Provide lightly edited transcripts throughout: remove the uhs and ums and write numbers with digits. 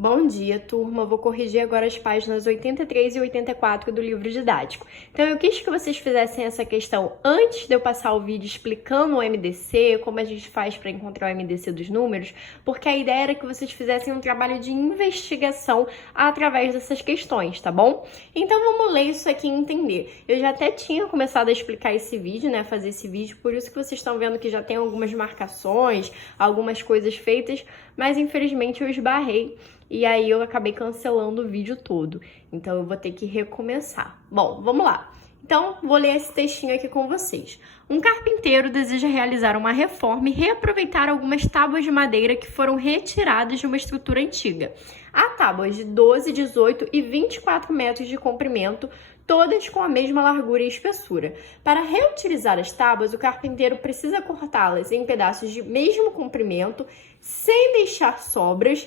Bom dia, turma. Vou corrigir agora as páginas 83 e 84 do livro didático. Então, eu quis que vocês fizessem essa questão antes de eu passar o vídeo explicando o MDC, como a gente faz para encontrar o MDC dos números, porque a ideia era que vocês fizessem um trabalho de investigação através dessas questões, tá bom? Então, vamos ler isso aqui e entender. Eu já até tinha começado a explicar esse vídeo, né, fazer esse vídeo, por isso que vocês estão vendo que já tem algumas marcações, algumas coisas feitas, mas infelizmente eu esbarrei. E aí eu acabei cancelando o vídeo todo. Então eu vou ter que recomeçar. Bom, vamos lá. Então, vou ler esse textinho aqui com vocês. Um carpinteiro deseja realizar uma reforma e reaproveitar algumas tábuas de madeira que foram retiradas de uma estrutura antiga. Há tábuas de 12, 18 e 24 metros de comprimento, todas com a mesma largura e espessura. Para reutilizar as tábuas, o carpinteiro precisa cortá-las em pedaços de mesmo comprimento, sem deixar sobras,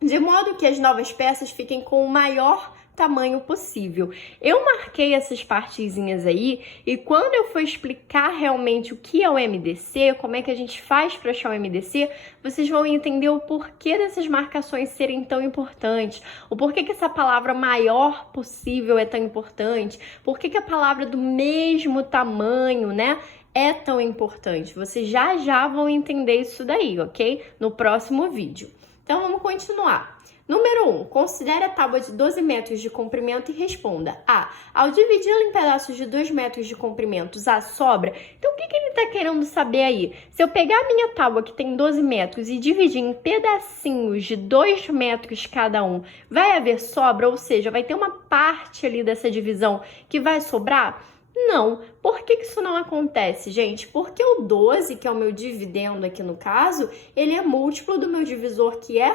de modo que as novas peças fiquem com o maior tamanho possível. Eu marquei essas partezinhas aí e quando eu for explicar realmente o que é o MDC, como é que a gente faz para achar o MDC, vocês vão entender o porquê dessas marcações serem tão importantes, o porquê que essa palavra maior possível é tão importante, porquê que a palavra do mesmo tamanho, né, é tão importante. Vocês já vão entender isso daí, ok? No próximo vídeo. Então, vamos continuar. Número 1. Considere a tábua de 12 metros de comprimento e responda. A. Ao dividi-la em pedaços de 2 metros de comprimento, a sobra. Então, o que ele está querendo saber aí? Se eu pegar a minha tábua que tem 12 metros e dividir em pedacinhos de 2 metros cada um, vai haver sobra? Ou seja, vai ter uma parte ali dessa divisão que vai sobrar? Não. Por que isso não acontece, gente? Porque o 12, que é o meu dividendo aqui no caso, ele é múltiplo do meu divisor, que é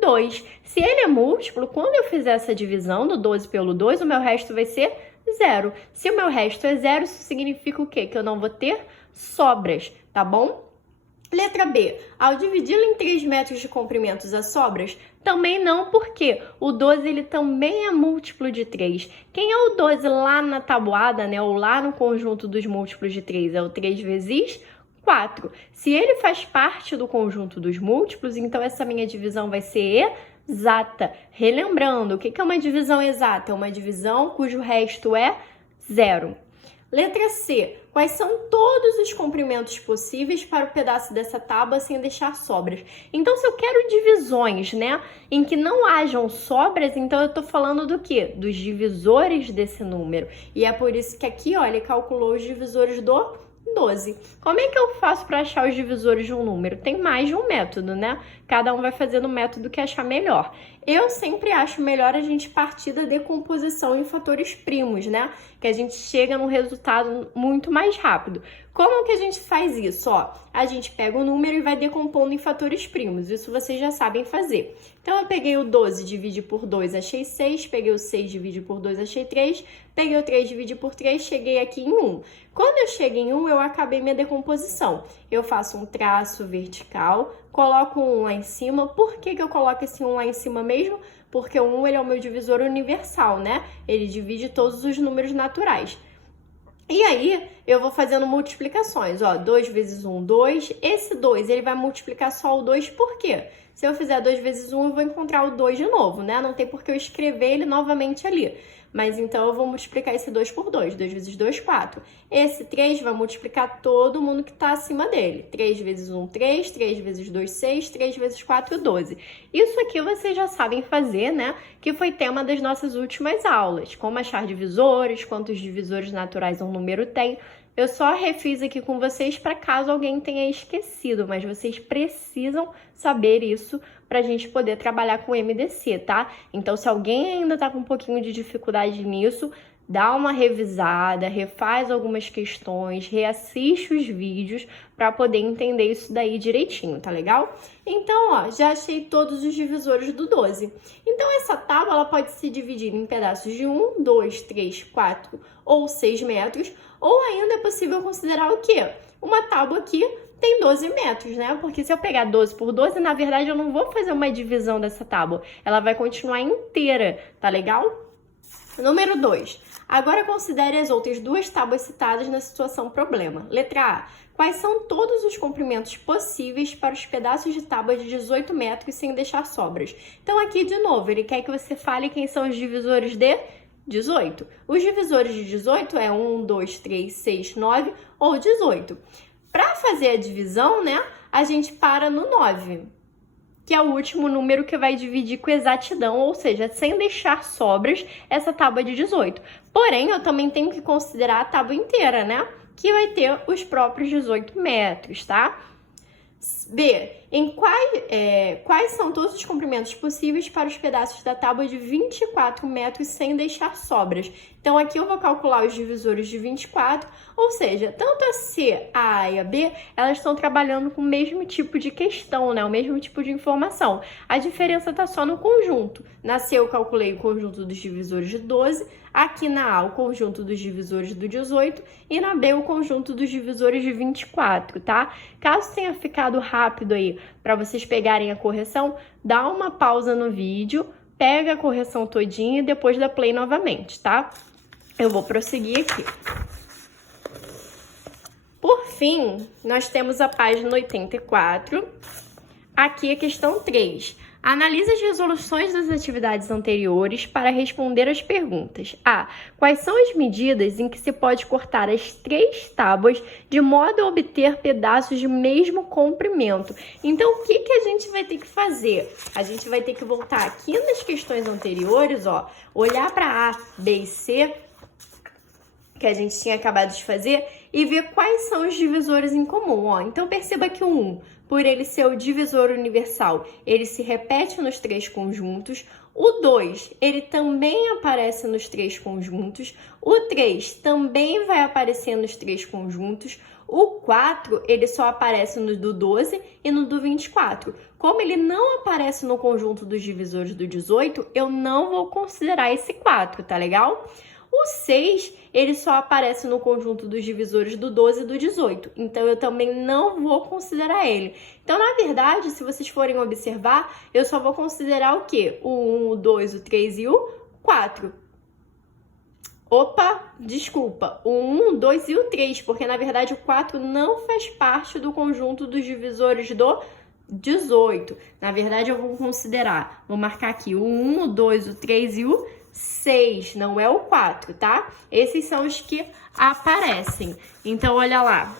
2. Se ele é múltiplo, quando eu fizer essa divisão do 12 pelo 2, o meu resto vai ser 0. Se o meu resto é 0, isso significa o quê? Que eu não vou ter sobras, tá bom? Letra B. Ao dividi-lo em 3 metros de comprimento, as sobras? Também não, porque o 12 ele também é múltiplo de 3. Quem é o 12 lá na tabuada, né, ou lá no conjunto dos múltiplos de 3? É o 3 vezes 4. Se ele faz parte do conjunto dos múltiplos, então essa minha divisão vai ser exata. Relembrando, o que é uma divisão exata? É uma divisão cujo resto é 0. Letra C. Quais são todos os comprimentos possíveis para o pedaço dessa tábua sem deixar sobras? Então, se eu quero divisões, né, em que não hajam sobras, então eu estou falando do quê? Dos divisores desse número. E é por isso que aqui, ó, ele calculou os divisores do 12. Como é que eu faço para achar os divisores de um número? Tem mais de um método, né? Cada um vai fazer no método que achar melhor. Eu sempre acho melhor a gente partir da decomposição em fatores primos, né? Que a gente chega num resultado muito mais rápido. Como que a gente faz isso? Ó, a gente pega o número e vai decompondo em fatores primos. Isso vocês já sabem fazer. Então, eu peguei o 12, dividi por 2, achei 6. Peguei o 6, dividi por 2, achei 3. Peguei o 3, dividi por 3, cheguei aqui em 1. Quando eu chego em 1, eu acabei minha decomposição. Eu faço um traço vertical, coloco um 1 lá em cima. Por que eu coloco esse 1 lá em cima mesmo? Porque o 1 ele é o meu divisor universal, né? Ele divide todos os números naturais. E aí, eu vou fazendo multiplicações, ó, 2 vezes 1, 2. Esse 2, ele vai multiplicar só o 2, por quê? Se eu fizer 2 vezes 1, eu vou encontrar o 2 de novo, né? Não tem por que eu escrever ele novamente ali. Mas então, eu vou multiplicar esse 2 por 2. 2 vezes 2, 4. Esse 3 vai multiplicar todo mundo que está acima dele. 3 vezes 1, 3. 3 vezes 2, 6. 3 vezes 4, 12. Isso aqui vocês já sabem fazer, né? Que foi tema das nossas últimas aulas. Como achar divisores, quantos divisores naturais um número tem. Eu só refiz aqui com vocês para caso alguém tenha esquecido, mas vocês precisam saber isso para a gente poder trabalhar com MDC, tá? Então, se alguém ainda está com um pouquinho de dificuldade nisso, dá uma revisada, refaz algumas questões, reassiste os vídeos para poder entender isso daí direitinho, tá legal? Então, ó, já achei todos os divisores do 12. Então, essa tábua ela pode se dividir em pedaços de 1, 2, 3, 4 ou 6 metros, ou ainda é possível considerar o quê? Uma tábua aqui tem 12 metros, né? Porque se eu pegar 12 por 12, na verdade eu não vou fazer uma divisão dessa tábua. Ela vai continuar inteira, tá legal? Número 2. Agora considere as outras duas tábuas citadas na situação problema. Letra A. quais são todos os comprimentos possíveis para os pedaços de tábua de 18 metros sem deixar sobras. Então aqui, de novo, ele quer que você fale quem são os divisores de 18. Os divisores de 18 é 1, 2, 3, 6, 9 ou 18. Para fazer a divisão, né, a gente para no 9, que é o último número que vai dividir com exatidão, ou seja, sem deixar sobras, essa tábua de 18. Porém, eu também tenho que considerar a tábua inteira, né, que vai ter os próprios 18 metros, tá? B. Quais são todos os comprimentos possíveis para os pedaços da tábua de 24 metros sem deixar sobras? Então, aqui eu vou calcular os divisores de 24, ou seja, tanto a C, a A e a B, elas estão trabalhando com o mesmo tipo de questão, né? O mesmo tipo de informação. A diferença está só no conjunto. Na C eu calculei o conjunto dos divisores de 12, aqui na A o conjunto dos divisores do 18 e na B o conjunto dos divisores de 24, tá? Caso tenha ficado rápido aí para vocês pegarem a correção, dá uma pausa no vídeo, pega a correção todinha e depois dá play novamente, tá? Eu vou prosseguir aqui. Por fim, nós temos a página 84. Aqui a questão 3. Analise as resoluções das atividades anteriores para responder as perguntas. A. Quais são as medidas em que se pode cortar as 3 tábuas de modo a obter pedaços de mesmo comprimento? Então, o que a gente vai ter que fazer? A gente vai ter que voltar aqui nas questões anteriores, ó, olhar para A, B e C, que a gente tinha acabado de fazer, e ver quais são os divisores em comum, ó. Então, perceba que o 1, por ele ser o divisor universal, ele se repete nos 3 conjuntos. O 2, ele também aparece nos 3 conjuntos. O 3 também vai aparecer nos 3 conjuntos. O 4, ele só aparece no do 12 e no do 24. Como ele não aparece no conjunto dos divisores do 18, eu não vou considerar esse 4, tá legal? O 6, ele só aparece no conjunto dos divisores do 12 e do 18, então eu também não vou considerar ele. Então, na verdade, se vocês forem observar, eu só vou considerar o quê? O 1, o 2, o 3 e o 4. Opa, desculpa, o 1, o 2 e o 3, porque na verdade o 4 não faz parte do conjunto dos divisores do 18. Na verdade, eu vou considerar, vou marcar aqui o 1, o 2, o 3 e o 6, não é o 4, tá? Esses são os que aparecem. Então, olha lá,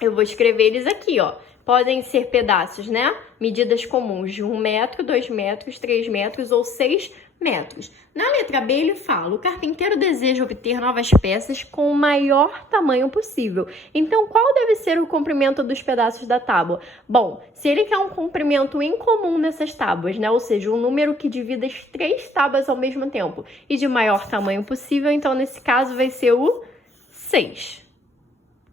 eu vou escrever eles aqui, ó. Podem ser pedaços, né? Medidas comuns de 1 metro, 2 metros, 3 metros ou 6 metros. Na letra B, ele fala: o carpinteiro deseja obter novas peças com o maior tamanho possível. Então, qual deve ser o comprimento dos pedaços da tábua? Bom, se ele quer um comprimento incomum nessas tábuas, né? Ou seja, um número que divida as 3 tábuas ao mesmo tempo e de maior tamanho possível, então, nesse caso, vai ser o 6.